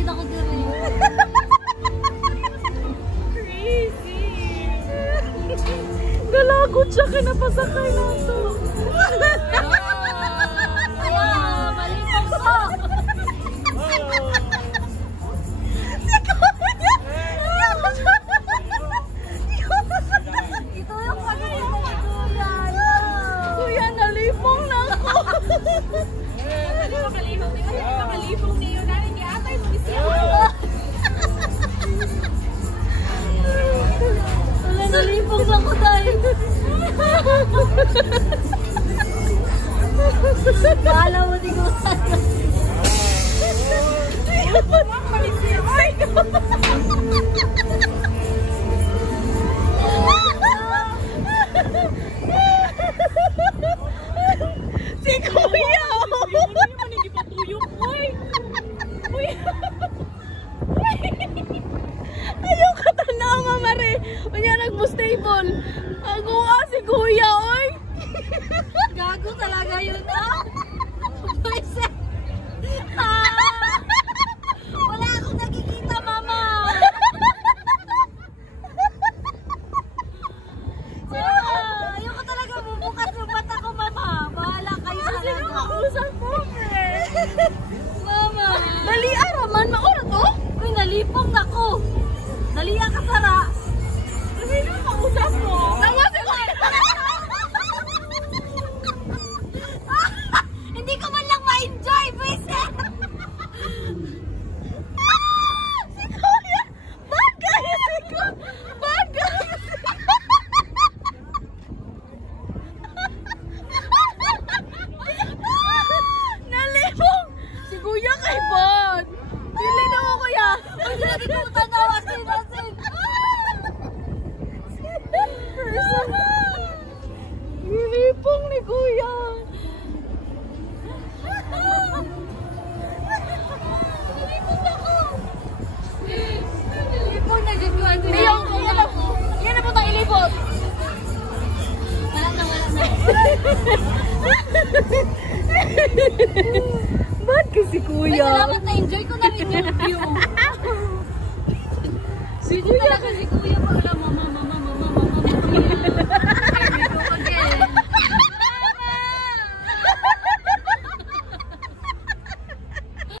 kita ko diri. Crazy. Galagot siya ka napasakay na ito. Kaya, malipong ko. Ito yung pagkakas ni Kuya. Kuya, nalipong na ako. Hindi makalipong niyo na. Hindi atay mo siya. Wala, nalipong lang ko tayo. Bahala mo di ko sana. Si Kuya! Ayaw ka tanaw, Mama Re. Kanya nagpo-stable. Ako nga si Kuya, oy. Gago talaga yun, ah. Wala akong nakikita, Mama. Ayoko talaga bubukas yung mata ko, Mama. Bahala kayo talaga. Sino makausap mo, friend? Mama. Dali araman, maura to? Uy, nalipong ako. Daliya ka, Sara. Sino makausap mo? Tama si Kuya. Hindi ko man lang ma-enjoy, please. Si Kuya! Bagay! Si Kuya! Bagay! Nalipong! Si Kuya kay Bon! Pili na mo, Kuya! Uy, lagi ko tanawa sin. Nilipong ni Kuya! Nalipong na gagawin ko. Yan na po tayo ilipot! Wala na. Ba't kasi Uy, Kuya? salamat na enjoy ko na rin yung view. Si Dito Kuya! talaga si Kuya, wala mama.